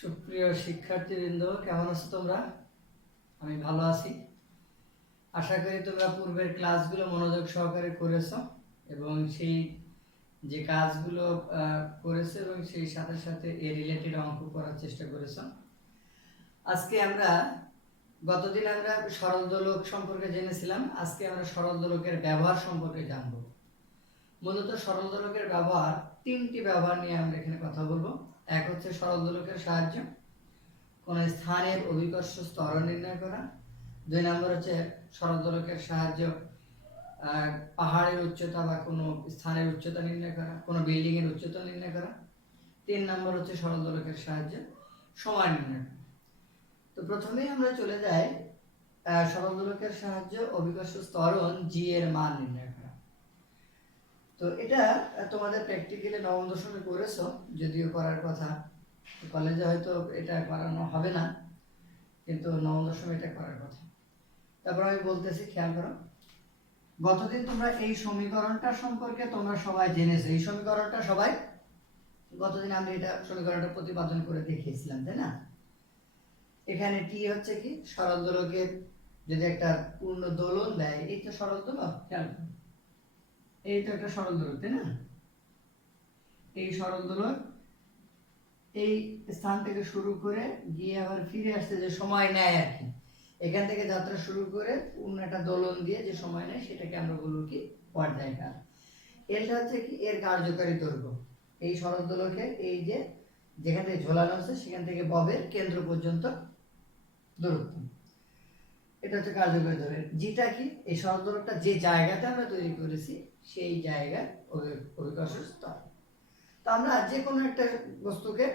সুপ্রিয় শিক্ষার্থীবৃন্দ, কেমন আছো তোমরা? আমি ভালো আছি। আশা করি তোমরা পূর্বের ক্লাসগুলো মনোযোগ সহকারে করেছো এবং সেই যে কাজগুলো করেছো এবং সেই সাথে সাথে এর রিলেটেড অঙ্ক করার চেষ্টা করেছো। আজকে আমরা গতদিন আমরা সরল দোলক সম্পর্কে জেনেছিলাম। আজকে আমরা সরল দোলকের ব্যবহার সম্পর্কে জানব। মূলত সরল দোলকের ব্যবহার, তিনটি ব্যবহার নিয়ে আমরা এখানে কথা বলবো। এক হচ্ছে সরল দোলকের সাহায্য কোনো স্থানের অভিকর্ষ ত্বরণ নির্ণয় করা। 2 নম্বর হচ্ছে সরল দোলকের সাহায্য পাহাড়ের উচ্চতা বা কোনো স্থানের উচ্চতা নির্ণয় করা, কোনো বিল্ডিং এর উচ্চতা নির্ণয় করা। 3 নম্বর হচ্ছে সরল দোলকের সাহায্য সময় নির্ণয় করা। তো প্রথমেই আমরা চলে যাই সরল দোলকের সাহায্য অভিকর্ষ ত্বরণ জি এর মান নির্ণয় করা। তো এটা তোমাদের প্র্যাকটিক্যালি নবম দশমে করেছো, যদিও করার কথা, কলেজে হয়তো এটা করানো হবে না, কিন্তু নবম দশমে এটা করার কথা। তারপর আমি বলতেছি, খেয়াল করো। গতদিন তোমরা এই সমীকরণটা সম্পর্কে তোমরা সবাই জেনেছো। এই সমীকরণটা সবাই গতদিন আমরা এটা সমীকরণটা প্রতিপাদন করে দেখিয়েছিলাম, তাই না? এখানে টি হচ্ছে কি সরল দোলকের যদি একটা পূর্ণ দোলন দেয়, এই তো সরল দোলক, খেয়াল করো, এই তো একটা সরল দোলক, তাই না? এই সরল দোলক এই স্থান থেকে শুরু করে গিয়ে আবার ফিরে আসতে যে সময় নেয় আর কি, এখান থেকে যাত্রা শুরু করে পূর্ণ একটা দোলন দিয়ে যে সময় নেয় সেটাকে আমরা বলবো কি পর্যায়কাল। এটা হচ্ছে কি এর কার্যকারী দৈর্ঘ্য। এই সরল দোলকে এই যে যেখান থেকে ঝোলানো আছে সেখান থেকে ববের কেন্দ্র পর্যন্ত দূরত্ব, এটা হচ্ছে কার্যকারী দৈর্ঘ্য। যেটা কি এই সরল দোলকটা যে জায়গাতে আমরা তৈরি করেছি সেই জায়গার অভিকর্ষ স্তর। তো আমরা যে কোনো একটা বস্তুকে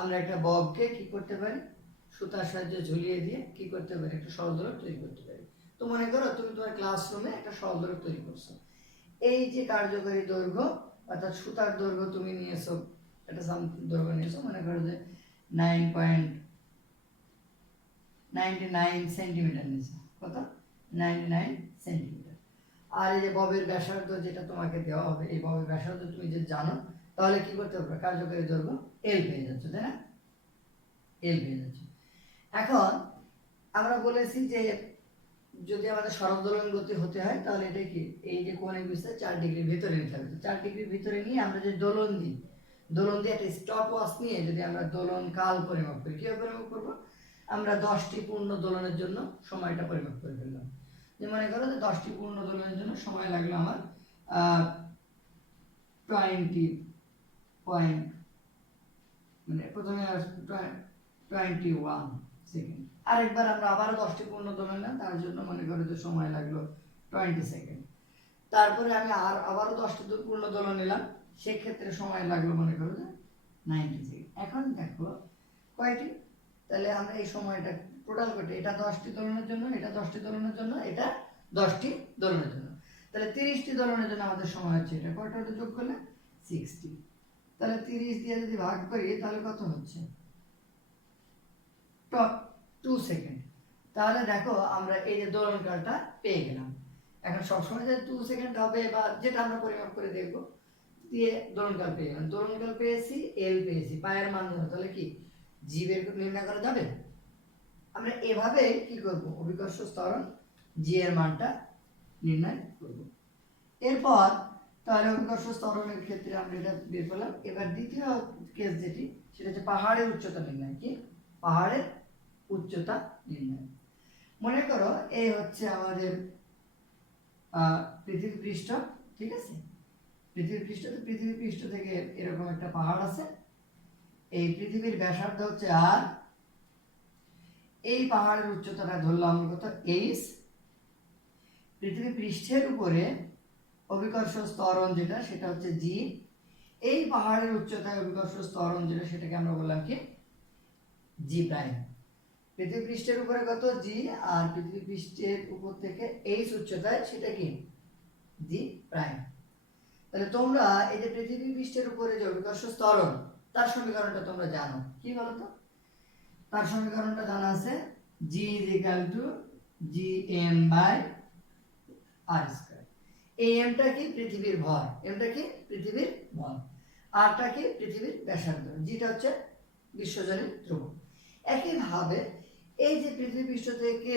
আমরা একটা ববকে কি করতে পারি, সুতার সাহায্যে ঝুলিয়ে দিয়ে কি করতে পারি, একটা সরল দোলক তৈরি করতে পারি। তো মনে করো তুমি তোমার ক্লাসরুমে একটা সরল দোলক তৈরি করছো। এই যে কার্যকারী দৈর্ঘ্য অর্থাৎ সুতার দৈর্ঘ্য তুমি নিয়েছো, একটা দৈর্ঘ্য নিয়েছো, মনে করো যে 9.99 সেন্টিমিটার নিয়েছো। কত? 99 সেন্টিমিটার। আর এই যে ববের ব্যাসার্ধ যেটা তোমাকে দেওয়া হবে, এই ববের ব্যাসার্ধ তুমি যে জানো, তাহলে কি করতে হবে, কার্যকারী দৈর্ঘ্য এল পেয়ে যাচ্ছ, তাই না? এল পেয়ে যাচ্ছ। এখন আমরা বলেছি যে যদি আমাদের সরল দোলন গতি হতে হয় তাহলে এটা কি এই যে কোণের বিস্তার 4 ডিগ্রির ভিতরে নিতে হবে। 4 ডিগ্রির ভিতরে নিয়ে আমরা যে দোলন দিয়ে একটা স্টপ ওয়াচ নিয়ে যদি আমরা দোলন কাল পরিমাপ করি, কিভাবে পরিমাপ করব? আমরা 10টি পূর্ণ দোলনের জন্য সময়টা পরিমাপ করে ফেললাম। যে মনে করো যে 10টি পূর্ণ দোলনের জন্য সময় লাগলো আমার 20 পয়েন্ট, মানে প্রথমে 21 সেকেন্ড। আরেকবার আমরা আবারও 10টি পূর্ণ দোলন নিলাম, তার জন্য মনে করো যে সময় লাগলো 20 সেকেন্ড। তারপরে আমি আবারও 10টি পূর্ণ দোলন নিলাম, সেক্ষেত্রে সময় লাগলো মনে করো যে 90 সেকেন্ড। এখন দেখো কয়টি, তাহলে আমরা এই সময়টা টোটাল করতে, এটা 10টি দোলনের জন্য, এটা 10টি দোলনের জন্য, এটা 10টি দোলনের জন্য, তাহলে 30টি দোলনের জন্য আমাদের সময় হচ্ছে এটা। কয়টা যোগ করলে 60। তাহলে 30 দিয়ে যদি ভাগ করি তাহলে কত হচ্ছে? 2 সেকেন্ড। তাহলে দেখো আমরা এই যে দোলনকালটা পেয়ে গেলাম। এখন সবসময় যে 2 সেকেন্ড হবে বা যেটা আমরা পরিমাপ করে দেখব দিয়ে দোলনকাল পেয়ে গেলাম। দোলনকাল পেয়েছি, এল পেয়েছি, পায়ের মান জানো, তাহলে কি জি বের নির্ণয় করা যাবে? আমরা এভাবে কি করব, অভিকর্ষ ত্বরণ জি এর মানটা নির্ণয় করব। এরপর তাহলে অভিকর্ষ ত্বরণের ক্ষেত্রে আমরা এটা বের করলাম। এবার দ্বিতীয় কেস যেটি, সেটা হচ্ছে পাহাড়ের উচ্চতা নির্ণয়। কি পাহাড়ের উচ্চতা নির্ণয়? মনে করো এই হচ্ছে আমাদের পৃথিবী পৃষ্ঠ, ঠিক আছে? পৃথিবী পৃষ্ঠ থেকে এরকম একটা পাহাড় আছে। এই পৃথিবীর ব্যাসার্ধ হচ্ছে আর, এই পাহাড়ের উচ্চতাটা ধরলাম কত, এইচ। পৃথিবী পৃষ্ঠের উপরে অভিকর্ষ ত্বরণ যেটা, সেটা হচ্ছে জি। এই পাহাড়ের উচ্চতায় অভিকর্ষ ত্বরণ যেটা, সেটাকে আমরা বললাম কি জি প্রাইম। পৃথিবী পৃষ্ঠের উপরে কত, জি, আর পৃথিবী পৃষ্ঠের উপর থেকে এইচ উচ্চতায়, সেটা কি জি প্রাইম। তাহলে তোমরা এই যে পৃথিবী পৃষ্ঠের উপরে যে অভিকর্ষ ত্বরণ, তার সমীকরণটা তোমরা জানো, কি বলো তো? তার সমীকরণটা জানা আছে, g gm/r²। এই mটা কি পৃথিবীর ভর, mটা কি পৃথিবীর ভর, rটা কি পৃথিবীর ব্যাসার্ধ, gটা হচ্ছে বিশ্বজনীন ধ্রুবক। একইভাবে এই যে পৃথিবী পৃষ্ঠ থেকে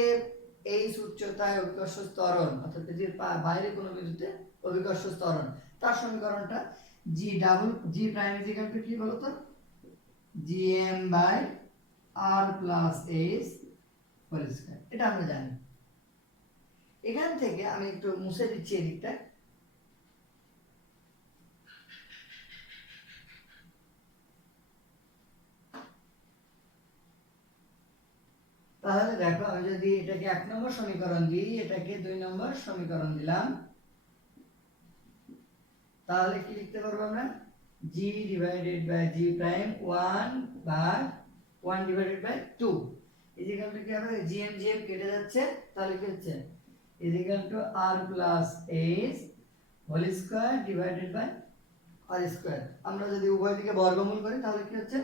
এই উচ্চতায় অভিকর্ষ ত্বরণ অর্থাৎ পৃথিবীর বাইরে কোনো বিন্দুতে অভিকর্ষ ত্বরণ, তার সমীকরণটা জি প্রাইম ইকুয়াল টু কি বলতো, gm by r plus h whole square. এটা আমরা জানি। এখান থেকে আমি একটু মুছে দিচ্ছি এদিকটা। তাহলে দেখো আমি যদি এটাকে 1 নম্বর সমীকরণ দিই, এটাকে 2 নম্বর সমীকরণ দিলাম, তাহলে কি লিখতে পারবো আমরা, g divided by g prime 1 by 1 divided by 2 equal to কি হবে, gm কেটে যাচ্ছে, তাহলে কি হচ্ছে equal to r plus h whole square divided by r square. আমরা যদি উভয় দিকে বর্গমূল করি তাহলে কি হচ্ছে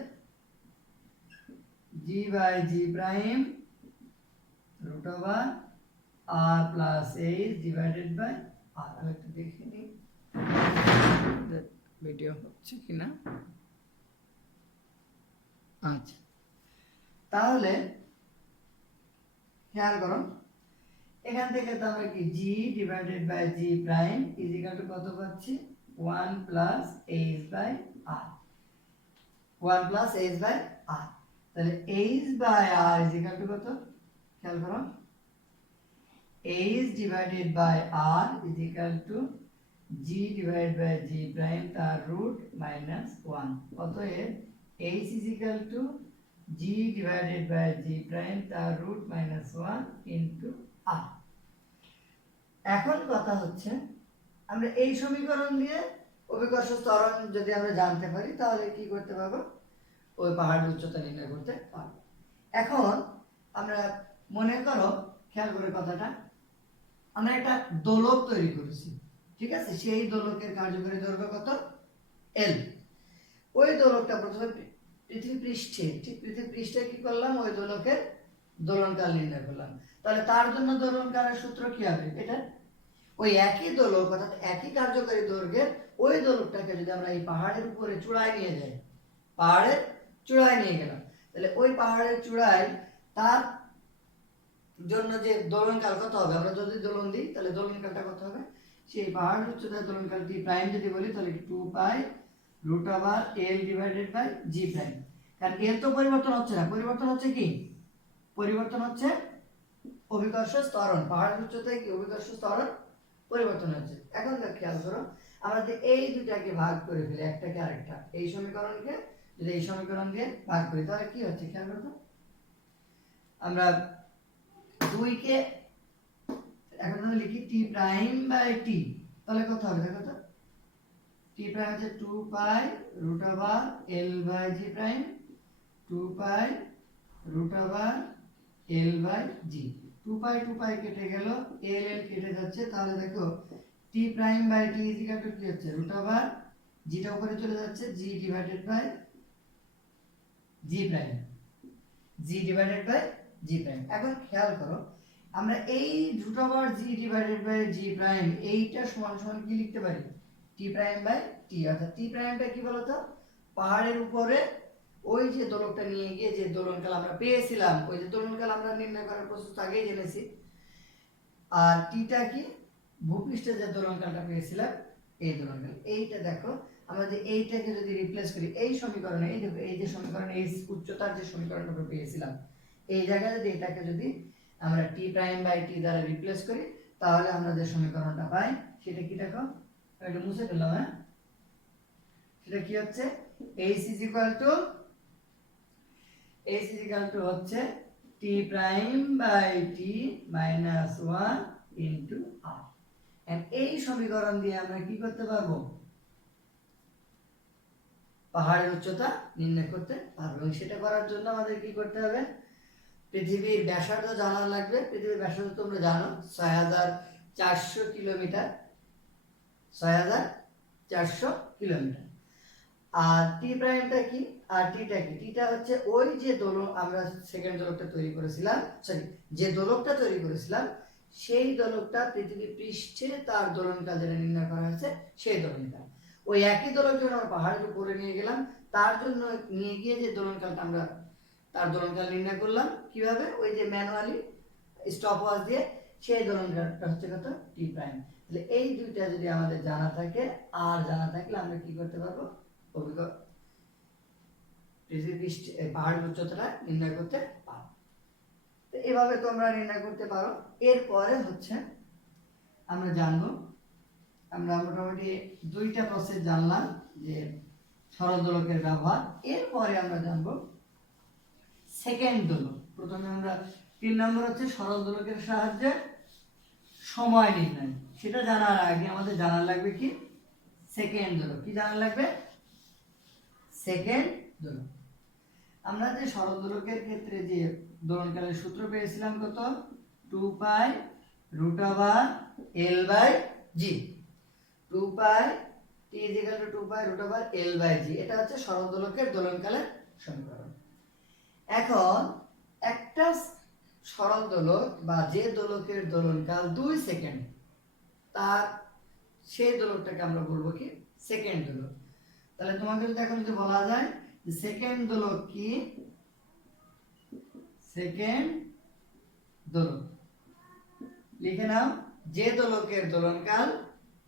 g by g prime root over r plus h divided by r। আমি একটু দেখে নিই ভিডিও হচ্ছে কিনা। আচ্ছা, তাহলে খেয়াল করো এখান থেকে তো আমরা কি g divided by g prime is equal to কত পাচ্ছি, 1 plus h by r, 1 plus h by r। তাহলে h by r is equal to কত, খেয়াল করো h divided by r is equal to g divided by g prime তার root minus 1। অতএব h is equal to g divided by g prime তার root minus 1 into r। এখন কথা হচ্ছে আমরা এই সমীকরণ দিয়ে অভিকর্ষ ত্বরণ যদি আমরা জানতে পারি তাহলে কি করতে পারবো, ওই পাহাড়ের উচ্চতা নির্ণয় করতে পারবো। এখন আমরা মনে করো, খেয়াল করে কথাটা, আমরা একটা দোলক তৈরি করেছি, ঠিক আছে, সেই দোলকের কার্যকরী দৈর্ঘ্য কত, l। ওই দোলকটা প্রথমে পৃথিবী পৃষ্ঠে, ঠিক পৃথিবী পৃষ্ঠে কি করলাম, ওই দোলকের দোলনকাল নির্ণয় করলাম। তাহলে তার জন্য দোলনকালের সূত্র কি হবে, এটা ওই একই দোলক অর্থাৎ একই কার্যকরী দৈর্ঘ্যের ওই দোলকটাকে যদি আমরা এই পাহাড়ের উপরে চূড়ায় নিয়ে যাই, পাহাড়ের চূড়ায় নিয়ে গেলাম, তাহলে ওই পাহাড়ের চূড়ায় তার জন্য যে দোলনকাল কত হবে, আমরা যদি দোলন দিই তাহলে দোলনকালটা কত হবে, সেই পাহাড়ের উচ্চতার দোলনকাল টি প্রাইম যদি বলি তাহলে 2 pi root over l divided by g prime. কারণ l তো পরিবর্তন হচ্ছে না, পরিবর্তন হচ্ছে কি, পরিবর্তন হচ্ছে অভিকর্ষ ত্বরণ, পাহাড়ের উচ্চতায় কি অভিকর্ষ ত্বরণ পরিবর্তন হচ্ছে। এখন দেখো খেয়াল করো, আমরা যদি এই দুটাকে ভাগ করে ফেলি, একটাকে আরেকটা, এই সমীকরণকে যদি এই সমীকরণ দিয়ে ভাগ করি তাহলে কি হচ্ছে, খেয়াল করো, আমরা 2 কে এখন আমরা লিখি t প্রাইম বাই t, তাহলে কত হবে দেখো তো, t প্রাইম হচ্ছে 2 pi root over l by g prime, 2 pi root over l by g। 2 pi কেটে গেল, l কেটে যাচ্ছে, তাহলে দেখো t prime by t is equal to কি হচ্ছে, রুট ওভার g টা উপরে চলে যাচ্ছে, g divided by g prime, g divided by g prime. এখন খেয়াল করো আমরা এই root over g divided by g prime এইটা সমান সমান কি লিখতে পারি, t প্রাইম বাই t। অর্থাৎ t প্রাইমটা কি বলতো, পাহাড়ের উপরে ওই যে দোলকটা নিয়ে গিয়ে যে দোলনকাল আমরা পেয়েছিলাম, ওই যে দোলনকাল আমরা নির্ণয় করার প্রসেস আগেই জেনেছি, আর টিটা কি ভূপৃষ্ঠে যে দোলনকালটা পেয়েছিলাম এই দোলনকাল। এইটা দেখো আমরা যে এইটাকে যদি রিপ্লেস করি এই সমীকরণে, এই দেখো এই যে সমীকরণ, এই উচ্চতার যে সমীকরণটা আমরা পেয়েছিলাম, এই জায়গায় যদি এটাকে যদি আমরা t প্রাইম বাই t দ্বারা রিপ্লেস করি তাহলে আমরা যে সমীকরণটা পাই সেটা কি দেখো, এটা মুছে ফেললাম, হ্যাঁ, সেটা কি হচ্ছে, h is equal to হচ্ছে t prime by t minus 1 into r। And এই সমীকরণ দিয়ে আমরা কি করতে পারবো, পাহাড়ের উচ্চতা নির্ণয় করতে পারবো। এবং সেটা করার জন্য আমাদের কি করতে হবে, পৃথিবীর ব্যাসার্ধ জানা লাগবে। পৃথিবীর ব্যাসার্ধ তোমরা জানো 6400 কিলোমিটার, 6400 কিলোমিটার। আর টি প্রাইমটা কি, আর টিটা কি, টিটা হচ্ছে ওই যে দোলক আমরা সেকেন্ড দোলকটা তৈরি করেছিলাম, সরি যে দোলকটা তৈরি করেছিলাম সেই দোলকটা পৃথিবী পৃষ্ঠে তার দোলনকাল যেটা নির্ণয় করা হয়েছে সেই দোলনকাল। ওই একই দোলক যখন আমরা পাহাড়ের উপরে নিয়ে গেলাম তার জন্য নিয়ে গিয়ে যে দোলনকালটা আমরা তার দোলনকাল নির্ণয় করলাম কিভাবে, ওই যে ম্যানুয়ালি স্টপ ওয়াচ দিয়ে, সেই দোলনকালটা হচ্ছে কত, টি প্রাইম। তাহলে এই দুইটা যদি আমাদের জানা থাকে, আর জানা থাকলে আমরা কি করতে পারবো, পাহাড়ের উচ্চতাটা নির্ণয় করতে পারো। তো এভাবে তোমরা নির্ণয় করতে পারো। এরপরে হচ্ছে আমরা জানবো, আমরা মোটামুটি দুইটা প্রসেস জানলাম যে সরল দোলকের ব্যবহার। এরপরে আমরা জানবো সেকেন্ড দোলক। প্রথমে আমরা 3 নম্বর হচ্ছে সরল দোলকের সাহায্যে সময় নির্ণয়। সেটা জানার আগে আমাদের জানা লাগবে কি, সেকেন্ড দোলক। কি জানা লাগবে, সেকেন্ড দোলক। আমরা যে সরল দোলকের ক্ষেত্রে যে দোলনকালের সূত্র পেয়েছিলাম কত, 2 pi √L by g. 2 pi t is equal to 2 pi √L by g. এটা হচ্ছে সরল দোলকের দোলনকালের সমীকরণ। এখন একটা সরল দোলক বা যে দোলকের দোলনকাল 2 সেকেন্ড, তার সেই দোলকটাকে আমরা বলবো কি, সেকেন্ড দোলক। তাহলে তোমাকে যদি এখন যদি বলা যায় যে সেকেন্ড দোলক কি, সেকেন্ড দোলক লিখে নাও, যে দোলকের দোলনকাল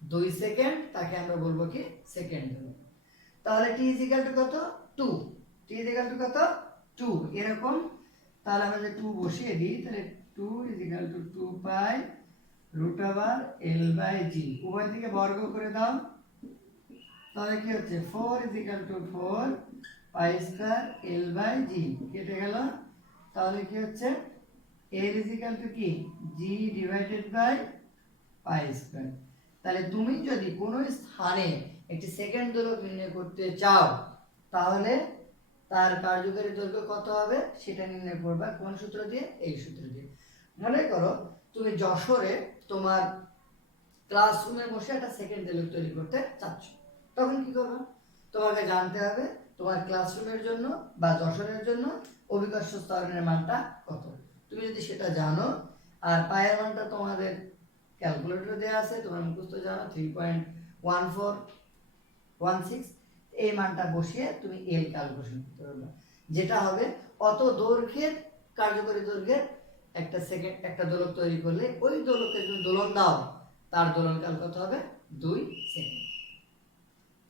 2 সেকেন্ড তাকে আমরা বলবো কি, সেকেন্ড দোলক। তাহলে টি ইজ ইকুয়াল টু কত, 2। টি ইজ ইকুয়াল টু কত, 2। এরকম। তাহলে আমরা যে 2 বসিয়ে দিই, তাহলে 2 is equal to 2 pi √L by g. উভয় দিকে বর্গ করে দাও, তাহলে কি হচ্ছে 4 is equal to 4 pi square L by g. কেটে গেল। তাহলে কি হচ্ছে L ইজ ইকুয়াল টু কি, g divided by pi square. তাহলে তুমি যদি কোনো স্থানে একটি সেকেন্ড দোলক নির্ণয় করতে চাও, তাহলে তার কার্যকারী দৈর্ঘ্য কত হবে সেটা নির্ণয় করবা কোন সূত্র দিয়ে, এই সূত্র দিয়ে। মনে করো তুমি যশোরে তোমার ক্লাসরুমে বসে একটা সেকেন্ড দোলক তৈরি করতে চাচ্ছ, তখন কি করবে, তোমাকে জানতে হবে তোমার ক্লাসরুমের জন্য বা যশোরের জন্য অভিকর্ষ ত্বরণের মানটা কত। তুমি যদি সেটা জানো, আর পায়ের মানটা তোমাদের ক্যালকুলেটরে দেওয়া আছে, তোমার মুখস্থ জানো 3.1416, এই মানটা বসিয়ে তুমি এল ক্যালকুলেশন করতে পারবে, যেটা হবে অত দৈর্ঘ্যের কার্যকরী দৈর্ঘ্যের একটা দোলক তৈরি করলে ওই দোলকের যদি দোলন দাও, তার দোলনকাল কত হবে, 2 সেকেন্ড।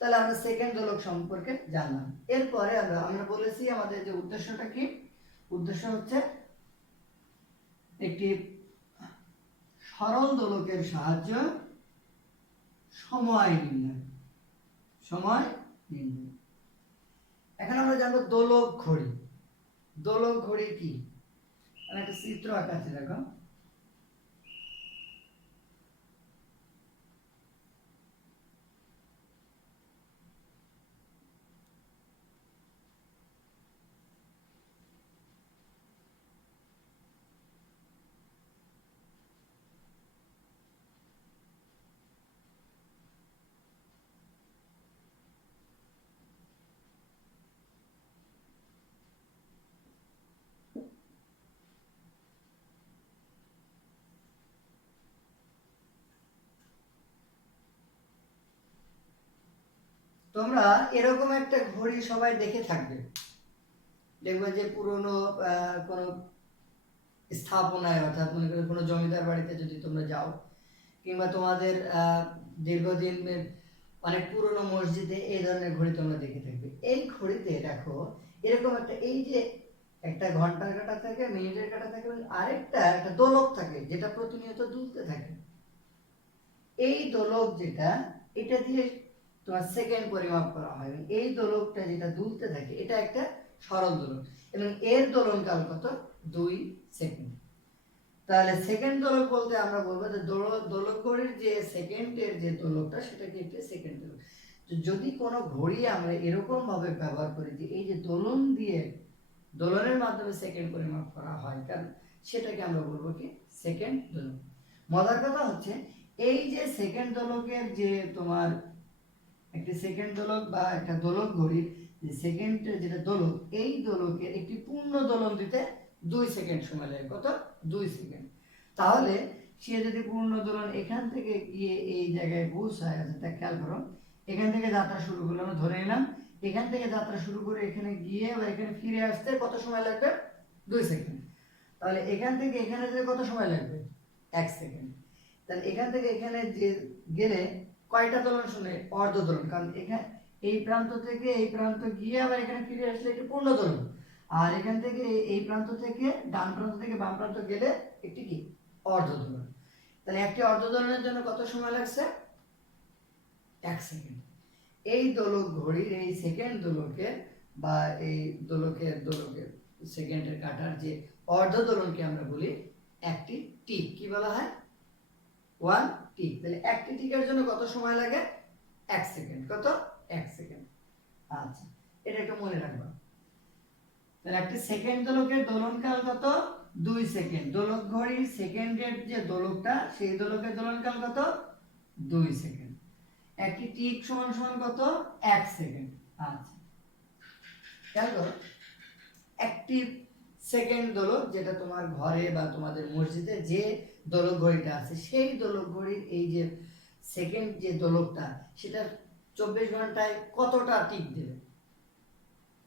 তাহলে আমরা সেকেন্ড দোলক সম্পর্কে জানলাম। এরপরে আমরা বলেছি আমাদের যে উদ্দেশ্যটা কি, উদ্দেশ্য হচ্ছে একটি সরল দোলকের সাহায্য সময় নির্ণয়। সময় নির্ণয়। এখন আমরা জানবো দোলক ঘড়ি। দোলক ঘড়ি কি, আমি একটা চিত্র আঁকাচ্ছি, দেখো। তোমরা এরকম একটা ঘড়ি সবাই দেখে থাকবে, দেখবে যে পুরনো কোনো স্থাপনায়, অর্থাৎ মনে করো কোনো জমিদার বাড়িতে যদি তোমরা যাও, কিংবা তোমাদের দীর্ঘদিনের অনেক পুরনো মসজিদে এই ধরনের ঘড়ি তোমরা দেখে থাকবে। এই ঘড়িতে দেখো এরকম একটা, এই যে একটা ঘন্টার কাঁটা থাকে, মিনিটের কাঁটা থাকে, আরেকটা একটা দোলক থাকে যেটা প্রতিনিয়ত দুলতে থাকে। এই দোলক যেটা, এটা দিয়ে তোমার সেকেন্ড পরিমাপ করা হয়। এই দোলকটা যেটা দুলতে থাকে এটা একটা সরল দোলক, এবং এর দোলনকাল কত, 2 সেকেন্ড। তাহলে সেকেন্ড দোলক বলতে আমরা বলবো যে দোলক ঘড়ির যে সেকেন্ডের যে দোলকটা, সেটা কি একটা সেকেন্ড দোলক। তো যদি কোনো ঘড়ি আমরা এরকম ভাবে ব্যবহার করি যে এই যে দোলন দিয়ে, দোলনের মাধ্যমে সেকেন্ড পরিমাপ করা হয়, কারণ সেটাকে আমরা বলবো কি, সেকেন্ড দোলক। মজার কথা হচ্ছে এই যে সেকেন্ড দোলকের যে তোমার একটি সেকেন্ড দোলক বা একটা দোলক ঘড়ির যে সেকেন্ড যেটা দোলক, এই দোলকের একটি পূর্ণ দোলন দিতে 2 সেকেন্ড সময় লাগে। কত, 2 সেকেন্ড। তাহলে সে যদি পূর্ণ দোলন এখান থেকে গিয়ে এই জায়গায় পৌঁছায়, তা খেয়াল করো, এখান থেকে যাত্রা শুরু করলো, আমরা ধরে নিলাম এখান থেকে যাত্রা শুরু করে এখানে গিয়ে বা এখানে ফিরে আসতে কত সময় লাগবে? 2 সেকেন্ড। তাহলে এখান থেকে এখানে যেতে কত সময় লাগবে? 1 সেকেন্ড। তাহলে এখান থেকে এখানে যে গেলে কয়টা দোলন শুনে? অর্ধ দোলন, কারণ এখানে এই প্রান্ত থেকে এই প্রান্ত গিয়ে আবার এখানে ফিরে আসলে একটি পূর্ণ দোলন। আর এখান থেকে এই প্রান্ত থেকে ডান প্রান্ত থেকে বাম প্রান্ত গেলে একটি কি? অর্ধ দোলন। তাহলে একটি অর্ধ দোলনের জন্য কত সময় লাগছে? 1 সেকেন্ড। এই দোলক ঘড়ির এই সেকেন্ড দোলকের বা এই দোলকের সেকেন্ডের কাটার যে অর্ধ দোলনকে আমরা বলি একটি টিক। কি বলা হয়? 1 টিক। তাহলে একটি টিকের জন্য কত সময় লাগে? 1 সেকেন্ড। কত? 1 সেকেন্ড। আচ্ছা, এটা একটু মনে রাখবা। তাহলে একটি সেকেন্ড দোলকের দোলনকাল কত? 2 সেকেন্ড। দোলক ঘড়ির সেকেন্ডের যে দোলকটা সেই দোলকের দোলনকাল কত? 2 সেকেন্ড। একটি টিক সমান সমান কত? 1 সেকেন্ড। আচ্ছা, খেয়াল করো, একটি সেকেন্ড দোলক, যেটা তোমার ঘরে বা তোমাদের মসজিদে যে দোলক ঘড়িটা আছে সেই দোলক ঘড়ির এই যে সেকেন্ড যে দোলকটা সেটা 24 ঘন্টায় কতটা টিক দেবে?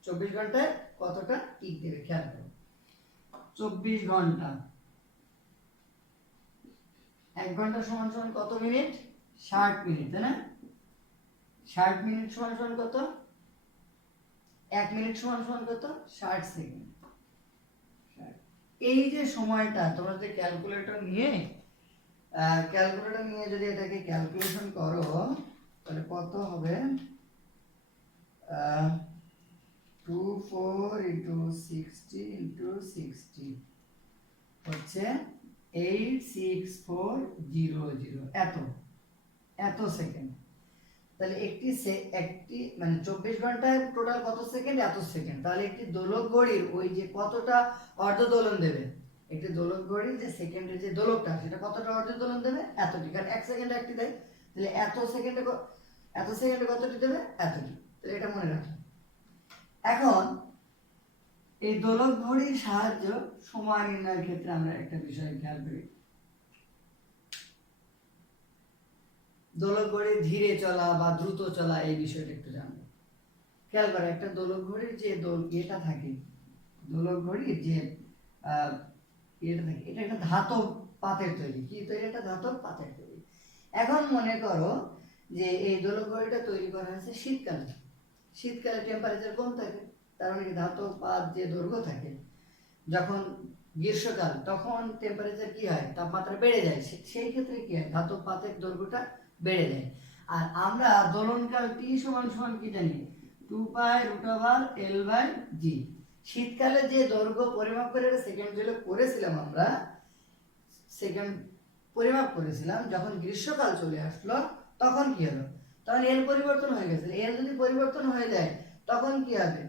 24 ঘন্টায় কতটা টিক দেবে খেয়াল করো। 24 ঘন্টা, 1 ঘন্টা সমান সমান কত মিনিট? 60 মিনিট, তাই না? 60 মিনিট সমান সমান কত? 1 মিনিট সমান সমান কত? 60 সেকেন্ড। এই যে সময়টা তোমরা যদি ক্যালকুলেটর নিয়ে যদি এটাকে ক্যালকুলেশন করো তাহলে কত হবে? 24 × 60 × 60 হচ্ছে 86400 এত সেকেন্ড। তাহলে একটি মানে 24 ঘন্টায় টোটাল কত সেকেন্ড? এত সেকেন্ড। তাহলে একটি দোলক ঘড়ির ওই যে কতটা অর্ধ দোলন দেবে? একটি দোলক ঘড়ির যে সেকেন্ডের যে দোলকটা সেটা কতটা অর্ধ দোলন দেবে? এতটি, কারণ 1 সেকেন্ডে একটি দেয়। তাহলে এত সেকেন্ডে কতটি দেবে? এতটি। তাহলে এটা মনে রাখো। এখন এই দোলক ঘড়ির সাহায্য সময় নির্ণয়ের ক্ষেত্রে আমরা একটা বিষয় খেয়াল করি। দোলক ঘড়ি ধীরে চলা বা দ্রুত চলা এই বিষয়টা একটু জানবো। খেয়াল করো, একটা দোলক ঘড়ির যে এটা থাকে, দোলক ঘড়ির যে এটা থাকে, এটা একটা ধাতব পাতের তৈরি। কি তৈরি? একটা ধাতব পাতের তৈরি। এখন মনে করো যে এই দোলক ঘড়িটা তৈরি করা হয়েছে শীতকালে। শীতকালে টেম্পারেচার কম থাকে, তার মানে ধাতব পাত যে দৈর্ঘ্য থাকে, যখন গ্রীষ্মকাল তখন টেম্পারেচার কি হয়? তাপমাত্রা বেড়ে যায়। সেই ক্ষেত্রে কি হয়? ধাতব পাতের দৈর্ঘ্যটা বেড়ে যায়। আর আমরা দোলনকাল টি সমান সমান কি জানি? 2π√L/g। শীতকালে যে দৈর্ঘ্য পরিমাপ করে সেকেন্ড জুলে করেছিলাম আমরা, সেকেন্ড পরিমাপ করেছিলাম, যখন গ্রীষ্মকাল চলে আসলো তখন কি হলো? তখন এল পরিবর্তন হয়ে গেছে। এল যদি পরিবর্তন হয়ে যায় তখন কি হবে?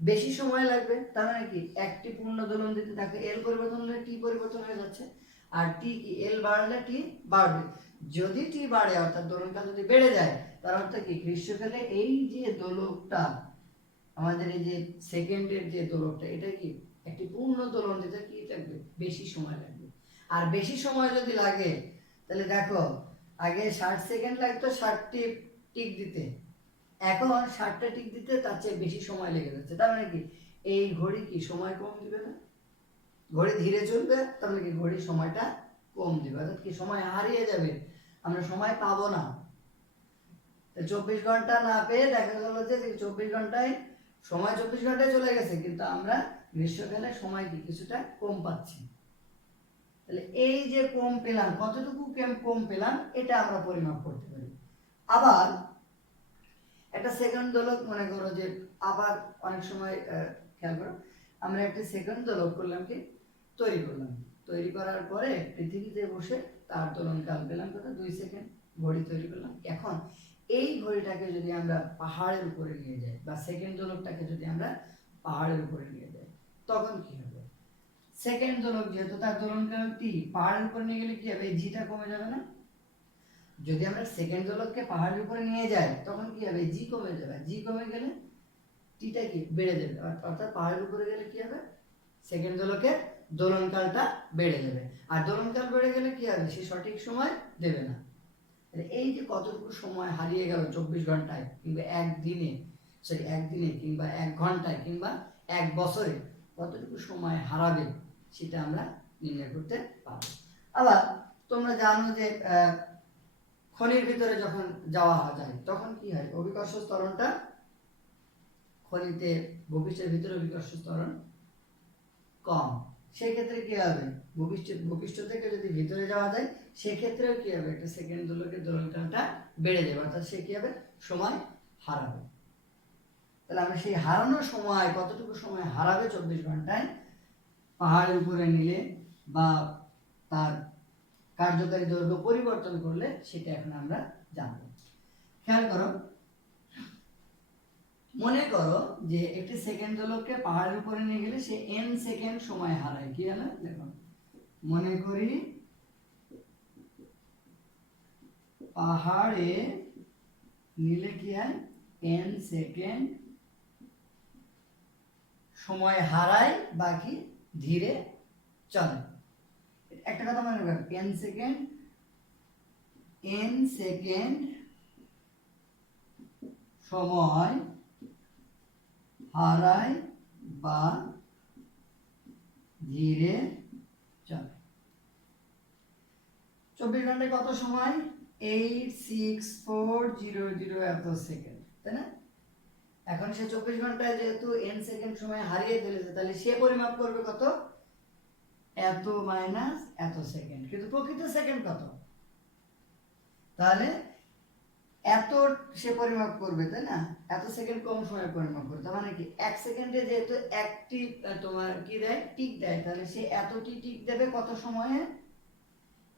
বেশি সময় লাগবে। তার মানে কি? একটি পূর্ণ দোলন দিতে তাকে এল পরিবর্তন হলে টি পরিবর্তন হয়ে যাচ্ছে। আর টি কি? এল বাড়লে টি বাড়বে। যদি টি বাড়ে অর্থাৎ দোলনকাল যদি বেড়ে যায় তার অর্থ কি? গ্রীষ্মকালে এই যে দোলকটা, আমাদের এই যে সেকেন্ডের যে দোলকটা, এটা কি একটি পূর্ণ দোলন দিতে কি লাগবে? বেশি সময় লাগবে। আর বেশি সময় যদি লাগে তাহলে দেখো, আগে 60 সেকেন্ড লাগতো 60টি টিক দিতে, এখন 60টা টিক দিতে তার চেয়ে বেশি সময় লেগে যাচ্ছে। তার মানে কি? এই ঘড়ি কি সময় কম দিবে না? ঘড়ি ধীরে চলবে, তার মানে কি ঘড়ির সময়টা কম দিবে, অর্থাৎ কি সময় হারিয়ে যাবে, আমরা সময় পাবো না। 24 ঘন্টা না পেয়ে দেখা গেল যে 24 ঘন্টায় সময় 24 ঘন্টায় চলে গেছে, কিন্তু আমরা গ্রীষ্মকালে সময় কি কিছুটা কম পাচ্ছি। তাহলে এই যে কম পেলাম, কতটুকু কম পেলাম এটা আমরা পরিমাপ করতে পারি। আবার একটা সেকেন্ড দোলক মনে করো যে, আবার অনেক সময় খেয়াল করো, আমরা একটা সেকেন্ড দোলক করলাম, কি তৈরি করলাম, তৈরি করার পরে পৃথিবীতে বসে তার দোলনকাল পেলাম কত? 2 সেকেন্ড। ঘড়ি তৈরি করলাম। এখন এই ঘড়িটাকে যদি আমরা পাহাড়ের উপরে নিয়ে যাই, বা সেকেন্ড দোলকটাকে যদি আমরা পাহাড়ের উপরে নিয়ে যাই, তখন কি হবে? সেকেন্ড দোলক যেহেতু তার দোলনকাল টি, পাহাড়ের উপরে নিয়ে গেলে কি হবে? এই জিটা কমে যাবে না? যদি আমরা সেকেন্ড দোলককে পাহাড়ের উপরে নিয়ে যাই তখন কি হবে? জি কমে যাবে। জি কমে গেলে টিটা কি বেড়ে যাবে, অর্থাৎ পাহাড়ের উপরে গেলে কি হবে? সেকেন্ড দোলকের দোলনকালটা বেড়ে যাবে। আর দোলনকাল বেড়ে গেলে কি হবে? সে সঠিক সময় দেবে না। এই যে কতটুকু সময় হারিয়ে গেল 24 ঘন্টায় কিংবা একদিনে, সরি একদিনে কিংবা 1 ঘন্টায় কিংবা 1 বছরে কতটুকু সময় হারাবে সেটা আমরা নির্ণয় করতে পারবো। আবার তোমরা জানো যে খনির ভিতরে যখন যাওয়া যায় তখন কি হয়, অভিকর্ষ ত্বরণটা খনিতে ভূপৃষ্ঠের ভিতরে অভিকর্ষ ত্বরণ কম, সেক্ষেত্রে কি হবে, ভূপৃষ্ঠ থেকে যদি ভিতরে যাওয়া যায় সেক্ষেত্রেও কি হবে, একটা সেকেন্ড দোলকের দোলনকালটা বেড়ে যাবে, অর্থাৎ সে কি হবে, সময় হারাবে। তাহলে আমরা সেই হারানোর সময় কতটুকু সময় হারাবে 24 ঘন্টায় পাহাড়ের উপরে নিলে বা তার কার্যকারী দৈর্ঘ্য পরিবর্তন করলে সেটা এখন আমরা জানবো। খেয়াল করো, মনে করো যে একটি সেকেন্ড দোলককে পাহাড়ের উপরে নিয়ে গেলে সে n সেকেন্ড সময় হারায়। কি হলো, দেখো মনে করি পাহাড়ে নিলে কি হয়, n সেকেন্ড সময় হারায় বাকি ধীরে চলে। একটা কথা মনে রাখবে, n সেকেন্ড সময় হারায় বা ধীরে চলে। 24 ঘন্টায় কত সময়, 86400 এত সেকেন্ড, তাই না? এখন সে 24 ঘন্টায় যেহেতু n সেকেন্ড সময় হারিয়ে ফেলেছে, তাহলে সে পরিমাপ করবে কত, এত মাইনাস এত সেকেন্ড, কিন্তু প্রকৃত সেকেন্ড কত, তাহলে এত সে পরিমাপ করবে, তাই না? এত সেকেন্ড কম সময়ে পরিমাপ করবে, তার মানে কি 1 সেকেন্ডে যেহেতু একটি তোমার কি দেয়, টিক দেয়, তাহলে সে এতটি টিক দেবে কত সময়ে,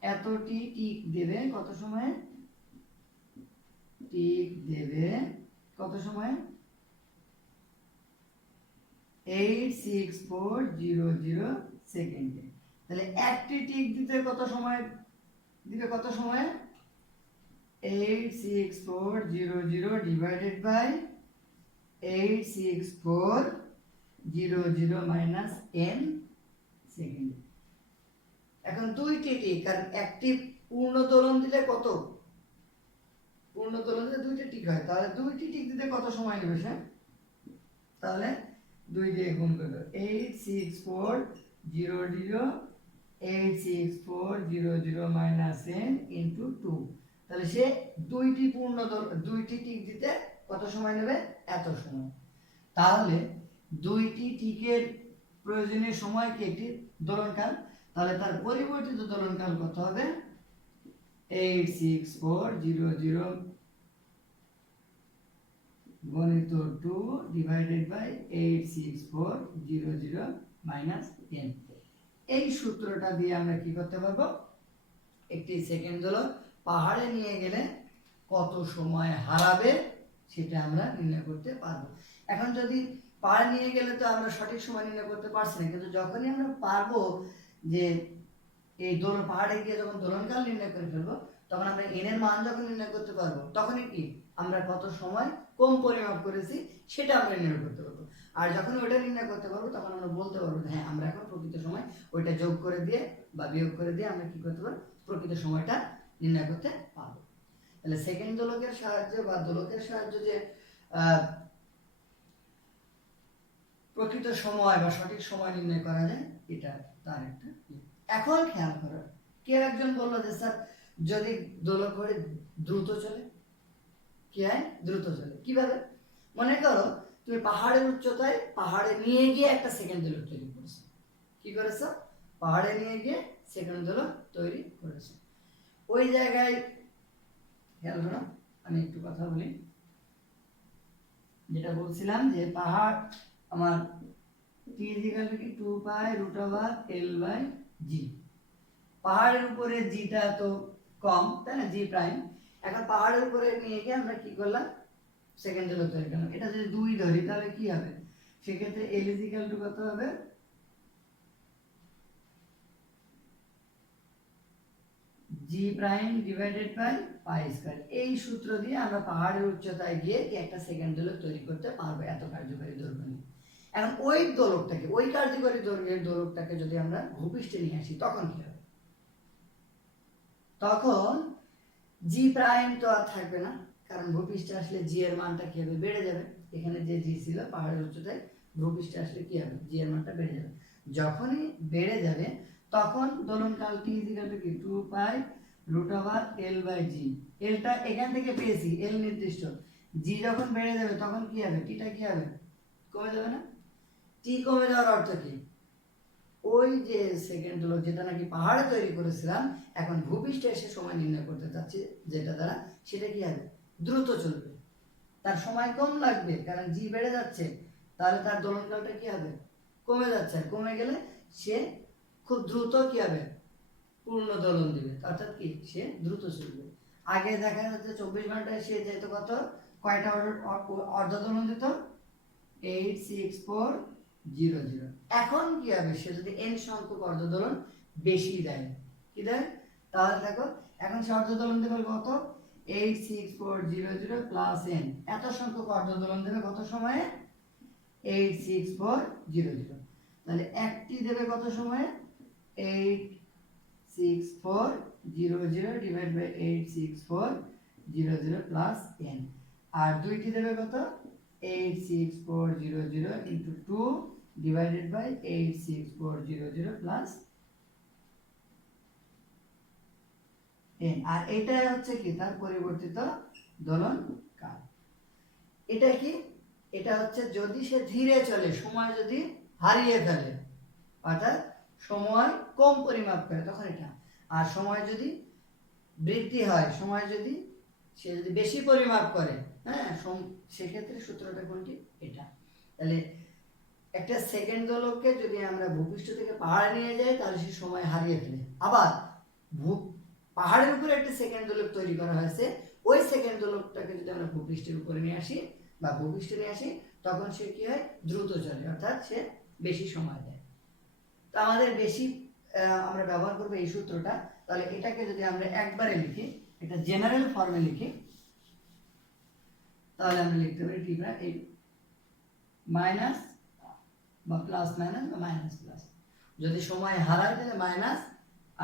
এতটি টিক দেবে কত সময়ে, টিক দেবে কত সময়ে, 86400 সেকেন্ডে। তাহলে একটি টিক দিতে কত সময় দিবে, কত সময়ে, 86400 divided by 86400 minus n second. এখন দুইটি টিক, কারণ একটি পূর্ণ দোলন দিলে কত, পূর্ণ দোলন দিলে দুইটি টিক হয়, তাহলে দুইটি টিক দিতে কত সময় নেবে সে, তাহলে 2 দিয়ে গুণ করবে, 86400 মাইনাস n ইন্টু 2, তাহলে সে দুইটি টিক দিতে কত সময় নেবে, এত সময়। তাহলে দুইটি টিকের প্রয়োজনীয় সময় কি একটি দোলনকাল, তাহলে তার পরিবর্তিত দোলনকাল কত হবে, 86400 গণিত 2 ডিভাইডেড বাই 86400 মাইনাস 10। এই সূত্রটা দিয়ে আমরা কি করতে পারবো, একটি সেকেন্ড দোলক পাহাড়ে নিয়ে গেলে কত সময় হারাবে সেটা আমরা নির্ণয় করতে পারবো। এখন যদি পাহাড়ে নিয়ে গেলে তো আমরা সঠিক সময় নির্ণয় করতে পারছি না, কিন্তু যখনই আমরা পারবো যে এই পাহাড়ে গিয়ে যখন দোলনকাল নির্ণয় করে ফেলবো, তখন আমরা n এর মান যখন নির্ণয় করতে পারবো, তখনই কি আমরা কত সময় কম পরিমাপ করেছি সেটা আমরা নির্ণয় করতে পারবো। আর যখন ওইটা নির্ণয় করতে পারবো তখন আমরা বলতে পারবো হ্যাঁ আমরা এখন প্রকৃত সময় ওইটা যোগ করে দিয়ে বা বিয়োগ করে দিয়ে আমরা কি করতে পারবো, প্রকৃত সময়টা নির্ণয় করতে পারবো। তাহলে সেকেন্ড দোলকের সাহায্যে বা দোলকের সাহায্যে যে প্রকৃত সময় বা সঠিক সময় নির্ণয় করা যায়, এটা তার একটা। এখন খেয়াল করো, কেউ একজন বললো যে স্যার যদি দোলক ঘড়ি দ্রুত চলে, কি হয়, দ্রুত চলে কিভাবে, মনে করো তুমি পাহাড়ের উচ্চতায় পাহাড়ে নিয়ে গিয়ে একটা সেকেন্ড দোলক তৈরি করেছো, কি করেছো, পাহাড়ে নিয়ে গিয়ে সেকেন্ড দোলক তৈরি করেছো। ওই জায়গায় খেয়াল করো, আমি একটু কথা বলি, যেটা বলছিলাম যে পাহাড় আমার t ইকুয়াল টু কি 2 pi root over l by g, পাহাড়ের উপরে জিটা তো কম, তাই না, জি প্রাইম। এখন পাহাড়ের উপরে নিয়ে গিয়ে আমরা কি করলাম, সেকেন্ড দোলক তৈরি করলাম। এটা যদি 2 ধরি তাহলে কি হবে, সেক্ষেত্রে l ইকুয়াল টু কত হবে, g prime divided by pi square. এই সূত্র দিয়ে আমরা পাহাড়ের উচ্চতায় গিয়ে কি একটা সেকেন্ড দোলক তৈরি করতে পারবো এত কার্যকারী দৈর্ঘ্য নিয়ে। এখন ওই দোলকটাকে, ওই কার্যকারী দৈর্ঘ্যের দোলকটাকে যদি আমরা ভূপৃষ্ঠে নিয়ে আসি তখন কি হবে, তখন জি প্রাইম তো আর থাকবে না, কারণ ভূপৃষ্ঠে আসলে জি এর মানটা কি হবে, বেড়ে যাবে। এখানে যে জি ছিল পাহাড়ের উচ্চতায় ভূপৃষ্ঠে আসলে কি হবে, জি এর মানটা বেড়ে যাবে। যখনই বেড়ে যাবে তখন দোলনকাল টি ইকুয়াল টু কি 2 pi root over L by জি। এলটা এখান থেকে পেয়েছি, এল নির্দিষ্ট। জি যখন বেড়ে যাবে তখন কি হবে, টিটা কি হবে, কমে যাবে না? টি কমে যাওয়ার অর্থ কি, ওই যে সেকেন্ড দোলক যেটা নাকি পাহাড়ে তৈরি করেছিলাম এখন ভূপৃষ্ঠে এসে সময় নির্ণয় করতে চাচ্ছি যেটা দ্বারা, সেটা কি হবে, দ্রুত চলবে, তার সময় কম লাগবে কারণ জি বেড়ে যাচ্ছে, তাহলে তার দোলনকালটা কি হবে, কমে যাচ্ছে। আর কমে গেলে সে খুব দ্রুত কি হবে, পূর্ণ দোলন দিবে, অর্থাৎ কি সে দ্রুত চলবে। আগে দেখা যাচ্ছে 24 ঘন্টায় সে যেত কত, কয়টা অর্ধ দোলন দিত, 86400। এখন কি হবে, সে যদি n সংখ্যক অর্ধ দোলন বেশি দেয়, কি দেয়, তাহলে দেখো এখন সে অর্ধ দোলন দেবে কত, 86400 প্লাস n, এত সংখ্যক অর্ধ দোলন দেবে কত সময়ে, 86400। তাহলে একটি দেবে কত সময়ে, 86400 ডিভাইড বাই 86400 প্লাস n। আর দুইটি দেবে কত, 86400 into 2 divided by 86400 plus n। আর এটাই হচ্ছে কি তার পরিবর্তিত দোলন কাল। এটা কি, এটা হচ্ছে যদি সে ধীরে চলে, সময় যদি হারিয়ে ফেলে, অর্থাৎ সময় কম পরিমাপ করে তখন এটা। আর সময় যদি বৃদ্ধি হয়, সময় যদি সে যদি বেশি পরিমাপ করে, হ্যাঁ, সেক্ষেত্রে সূত্রটা কোনটি, এটা। তাহলে একটা সেকেন্ড দোলককে যদি আমরা ভূপৃষ্ঠ থেকে পাহাড়ে নিয়ে যাই তাহলে সে সময় হারিয়ে ফেলে। আবার পাহাড়ের উপরে একটা সেকেন্ড দোলক তৈরি করা হয়েছে, ওই সেকেন্ড দোলকটাকে যদি আমরা ভূপৃষ্ঠের উপরে নিয়ে আসি বা ভূপৃষ্ঠে নিয়ে আসি তখন সে কি হয়, দ্রুত চলে, অর্থাৎ সে বেশি সময় দেয়। তো আমাদের বেশি আমরা ব্যবহার করবো এই সূত্রটা। তাহলে এটাকে যদি আমরা একবারে লিখি, এটা জেনারেল ফর্মে লিখি, তাহলে আমরা লিখতে পারি টি প্রাইম এই মাইনাস বা প্লাস মাইনাস বা মাইনাস প্লাস, যদি সময় হারায় তাহলে মাইনাস,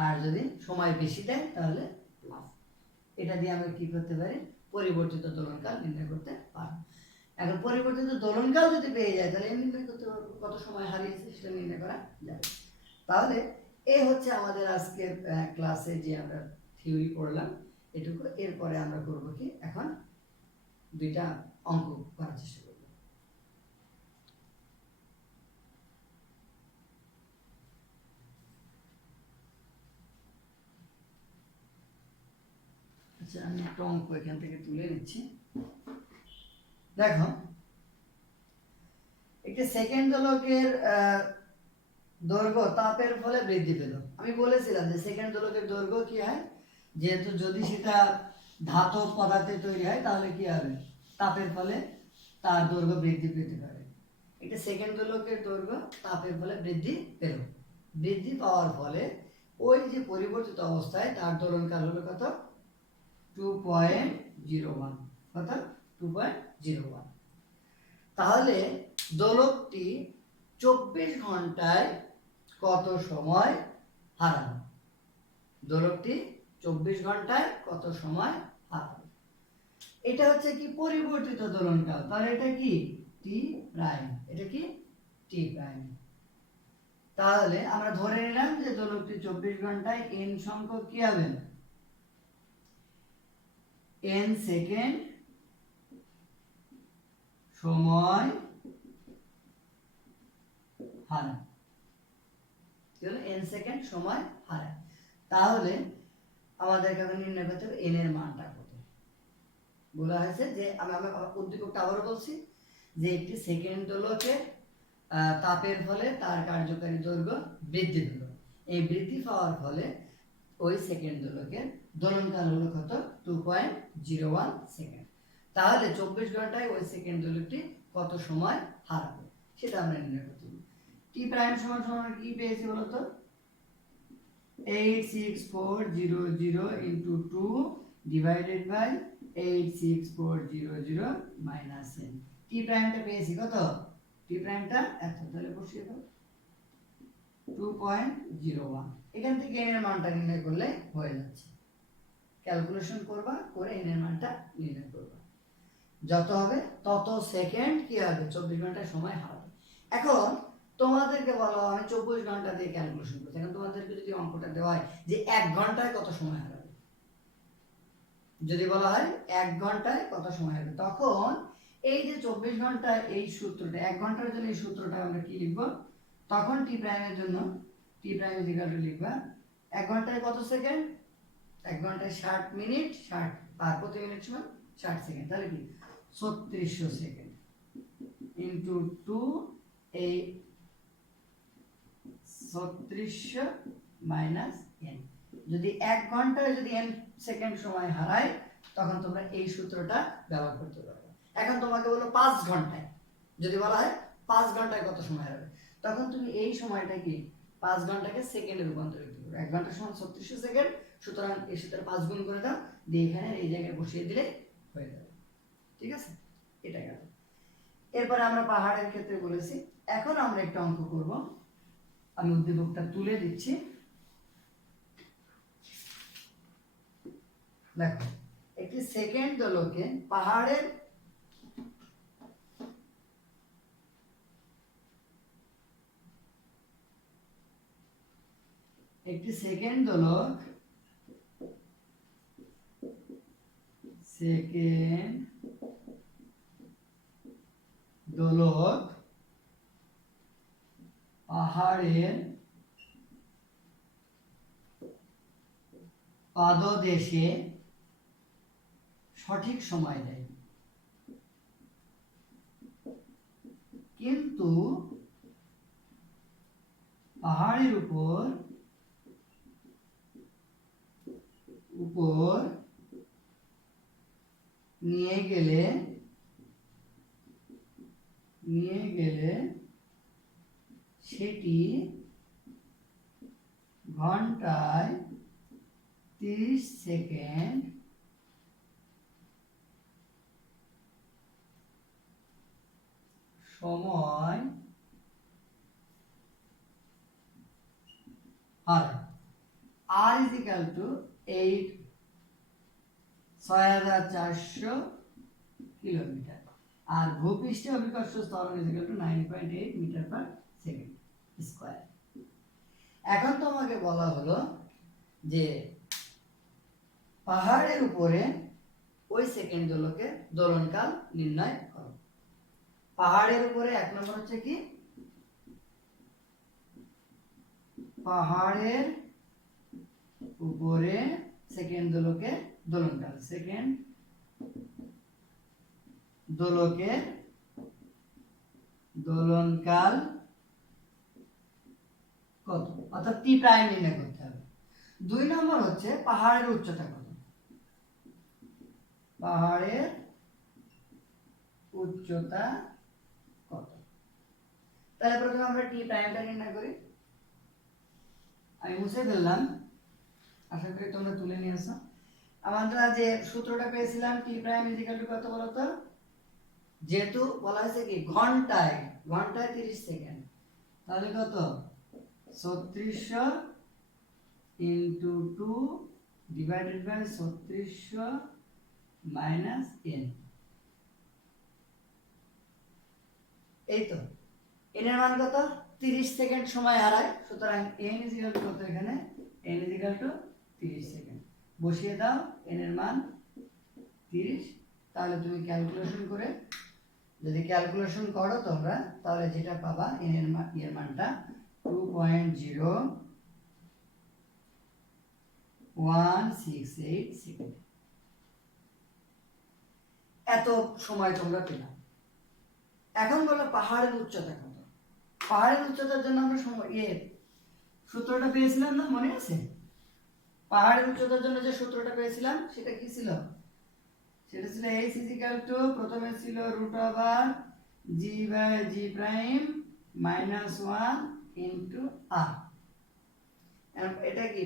আর যদি সময় বেশি দেয় তাহলে প্লাস। এটা দিয়ে আমরা কি করতে পারি, পরিবর্তিত দোলনকাল নির্ণয় করতে পারি। এখন পরিবর্তিত দোলনকাল যদি পেয়ে যায় তাহলে নির্ণয় করতে পারবো কত সময় হারিয়েছে সেটা নির্ণয় করা যাবে। তাহলে এই হচ্ছে আমাদের আজকের ক্লাসে যে আমরা থিওরি পড়লাম এটুকু। এরপরে আমরা করব কি, এখন দুইটা অঙ্ক করার চেষ্টা করব। আচ্ছা, আমি একটা অঙ্ক এখান থেকে তুলে নিচ্ছি। দেখো, একটি সেকেন্ড দোলকের দৈর্ঘ্য তাপের ফলে বৃদ্ধি পেল। আমি বলেছিলাম যে সেকেন্ড দোলকের দৈর্ঘ্য কি হয়, যেহেতু যদি সেটা ধাতব পদার্থে তৈরি হয় তাহলে কি হবে, তাপের ফলে তার দৈর্ঘ্য বৃদ্ধি পেতে পারে। একটা সেকেন্ড দোলকের দৈর্ঘ্য তাপের ফলে বৃদ্ধি পেল, বৃদ্ধি পাওয়ার ফলে ওই যে পরিবর্তিত অবস্থায় তার দোলনকাল হলো কত, 2.01, কত, 2.01। তাহলে দোলকটি 24 ঘন্টায় কত সময় হারাবে, দোলকটি 24 ঘন্টায় কত সময় হারাবে। এটা হচ্ছে কি পরিবর্তিত দোলনকাল, তাহলে এটা কি টি প্রাইম, এটা কি টি প্রাইম। তাহলে আমরা ধরে নিলাম যে দোলকটি 24 ঘন্টায় n সংখ্যক কি হবে, n সেকেন্ড সময় হারায়, কি হলো, n সেকেন্ড সময় হারায়। তাহলে আমাদেরকে এখন নির্ণয় করতে হবে n এর মানটা কত। বলা হয়েছে যে আমি উদ্দীপকটা আবারও বলছি যে একটি সেকেন্ড দোলকের তাপের ফলে তার কার্যকারী দৈর্ঘ্য বৃদ্ধি পেল, এই বৃদ্ধি পাওয়ার ফলে ওই সেকেন্ড দোলকের দোলনকাল হলো কত, 2.01 সেকেন্ড। তাহলে 24 ঘন্টায় ওই সেকেন্ড দোলকটি কত সময় হারাবে সেটা আমরা নির্ণয় করতে হবে। টি প্রাইম সমান সমান কি পেয়েছি বলতো, 86400 into 2 divided by 86400 minus n। টি প্রাইমটা পেয়েছি কত, টি প্রাইমটা এত, তাহলে বসিয়ে দাও 2.01। এখান থেকে n এর মানটা নির্ণয় করলে হয়ে যাচ্ছে, ক্যালকুলেশন করবা করে n এর মানটা নির্ণয় করবা। যত হবে তত সেকেন্ড কি হবে 24 ঘন্টায় সময় হারাবে। এখন তোমাদেরকে বলা হয় আমি 24 ঘন্টা দিয়ে ক্যালকুলেশন করছি, এখন তোমাদেরকে যদি অঙ্কটা দেওয়া হয় যে 1 ঘন্টায় কত সময় হারাবে, যদি বলা হয় 1 ঘন্টায় কত সময় হবে, তখন এই যে 24 ঘন্টা এই সূত্রটা 1 ঘন্টার জন্য এই সূত্রটা আমরা কি লিখব, তখন টি প্রাইমের জন্য টি প্রাইম ইজ ইকুয়াল টু লিখবা 1 ঘন্টায় কত সেকেন্ড, 1 ঘন্টায় 60 মিনিট 60 আর প্রতি মিনিট সমান 60 সেকেন্ড, তাহলে কি 3600 সেকেন্ড ইনটু 2 এই 3600 মাইনাস n, যদি 1 ঘন্টায় যদি n সেকেন্ড সময় হারায় তখন তোমরা এই সূত্রটা ব্যবহার করতে পারবে। এখন তোমাকে বলো 5 ঘন্টায়, যদি বলা হয় 5 ঘন্টায় কত সময় হারাবে, তখন তুমি এই সময়টা কি 5 ঘন্টাকে সেকেন্ডে রূপান্তরিত করবে। 1 ঘন্টা সমান 3600 সেকেন্ড, সুতরাং এর সাথে 5 গুণ করে দাও, দিয়ে এখানে এই জায়গায় বসিয়ে দিলে হয়ে যাবে। ঠিক আছে, এটা গেল। এরপরে আমরা পাহাড়ের ক্ষেত্রে বলেছি, এখন আমরা একটা অঙ্ক করব, আমি উদ্দীপকটা তুলে দিচ্ছি। দেখো, একটি সেকেন্ড দোলকে পাহাড়ের একটি সেকেন্ড দোলক পাহাড়ের পাদদেশে সঠিক সময় দেয়, কিন্তু পাহাড়ের উপর নিয়ে গেলে সেটি ঘন্টায় 30 সেকেন্ড সময় হারায়। R is equal to 6400 kilometre, আর ভূপৃষ্ঠে অভিকর্ষ ত্বরণ is equal to 9.8 metre per second square. এখন তোমাকে বলা হলো যে পাহাড়ের উপরে ওই সেকেন্ড দোলকে দোলনকাল নির্ণয় করো। পাহাড়ের উপরে এক নম্বর হচ্ছে কি, পাহাড়ের উপরে সেকেন্ড দোলকে দোলনকাল, সেকেন্ড দোলকের দোলনকাল কত, অর্থাৎ টি প্রাইম নির্ণয় করতে হবে। 2 নম্বর হচ্ছে পাহাড়ের উচ্চতা কত, পাহাড়ের উচ্চতা কত। তাহলে প্রথমে আমরা টি প্রাইমটা নির্ণয় করি, আমি মুছে ফেললাম, আশা করি তোমরা তুলে নিয়ে আসো। আমরা যে সূত্রটা পেয়েছিলাম টি প্রাইম ইজ ইকুয়াল টু কত বলতো, যেহেতু বলা হয়েছে কি ঘন্টায় 30 সেকেন্ড, তাহলে কত 3600 into 2 divided by 3600 minus n, এই তো n এর মান কত 30 সেকেন্ড সময় হারায়, সুতরাং n ইজ ইকুয়াল টু কত, এখানে n is equal two 30 second বসিয়ে দাও, n এর মান 30। তাহলে তুমি ক্যালকুলেশন করে যদি ক্যালকুলেশন করো তোমরা, তাহলে যেটা পাবা n এর মানটা 2.0168 সেকেন্ড। এত সময় তোমরা পেলাম। এখন বলো পাহাড়ের উচ্চতা কত। পাহাড়ের উচ্চতার জন্য আমরা সূত্রটা পেয়েছিলাম না, মনে আছে? পাহাড়ের উচ্চতার জন্য যে সূত্রটা পেয়েছিলাম সেটা কি ছিল, সেটা ছিল h is equal to, প্রথমে ছিল √g/g prime minus 1 into r। এটা কি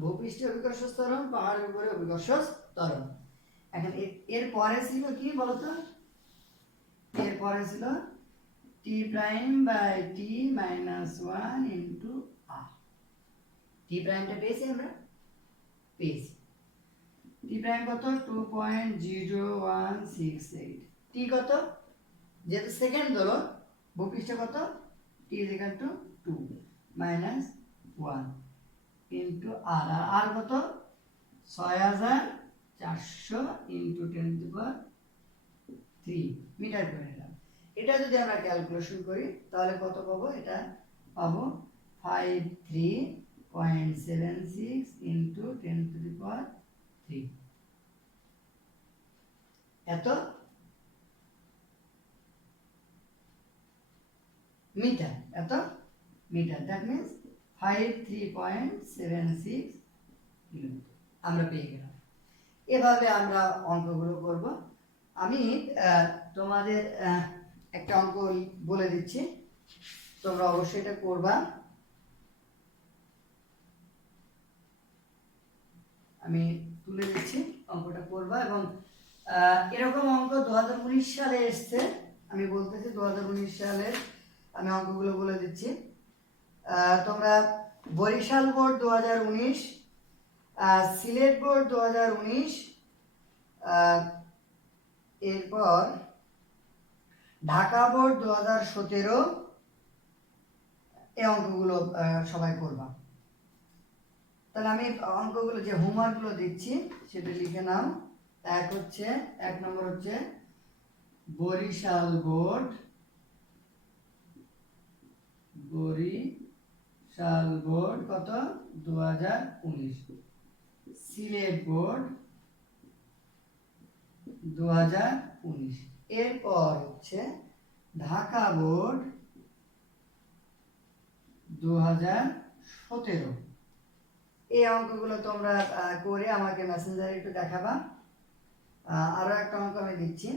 ভূপৃষ্ঠে অভিকর্ষ ত্বরণ, পাহাড়ের উপরে অভিকর্ষ ত্বরণ। এখন এর পরে ছিল কি বলতো, এর পরে ছিল t prime by t minus 1 into r। t প্রাইমটা পেয়েছি আমরা, পেয়েছি। টি প্রাইম কত 2.0168 টি কত যেহেতু সেকেন্ড ধরো ভূপৃষ্ঠ কত t is equal to 2 minus 1 into R R কত 6400 ইনটু 10⁻³ মিটার করে নিলাম। এটা যদি আমরা ক্যালকুলেশন করি তাহলে কত পাবো, এটা পাবো 53.76 ইনটু 10⁻³ এত মিটার, এত মিটার, দ্যাট মিন্স 53.76 কিলোমিটার আমরা পেয়ে গেলাম। এভাবে আমরা অঙ্কগুলো করব। আমি তোমাদের একটা অঙ্ক বলে দিচ্ছি, তোমরা অবশ্যই এটা করবা। আমি তুলে দিচ্ছি, অঙ্কটা করবা এবং এরকম অঙ্ক 2019 সালে এসছে। আমি বলতেছি 2019 সালের আমি অঙ্কগুলো বলে দিচ্ছি। তোমরা বরিশাল বোর্ড 2019, সিলেট বোর্ড 2019, এরপর ঢাকা বোর্ড 2017 এই অঙ্কগুলো সবাই করবা। তাহলে আমি অঙ্কগুলো যে হোমওয়ার্কগুলো দিচ্ছি সেটা লিখে নাও। এক নম্বর হচ্ছে বরিশাল বোর্ড কত 2019, সিলেট বোর্ড 2019, এরপর হচ্ছে ঢাকা বোর্ড 2017। এই অঙ্কগুলো তোমরা করে আমাকে মেসেঞ্জারে একটু দেখাবা। আরো একটা অঙ্ক আমি দিচ্ছি।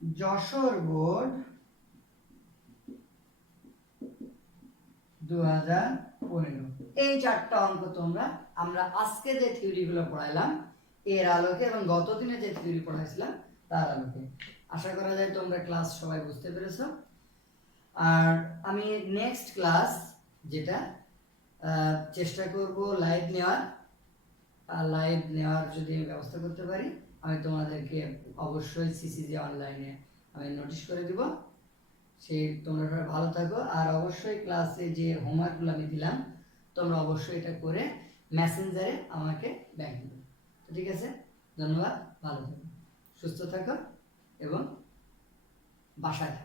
যশোর বোর্ড 2015। এই চারটা অঙ্ক তোমরা আমরা আজকে যে থিওরিগুলো পড়াইলাম এর আলোকে এবং গত দিনে যে থিওরি পড়াইছিলাম তার আলোকে আশা করা যায় তোমরা ক্লাস সবাই বুঝতে পেরেছো। আর আমি নেক্সট ক্লাস যেটা চেষ্টা করব লাইভ নেওয়ার, লাইভ নেওয়ার যদি আমি ব্যবস্থা করতে পারি আমি তোমাদেরকে অবশ্যই সিসিজি অনলাইনে আমি নোটিশ করে দিব। তোমরা সবাই ভালো থাকো আর অবশ্যই ক্লাসে যে হোমওয়ার্কগুলো আমি দিলাম তোমরা অবশ্যই এটা করে মেসেঞ্জারে আমাকে ব্যাক দিবে। ঠিক আছে, ধন্যবাদ, ভালো থাকো, সুস্থ থাকো এবং বাসায় থাকো।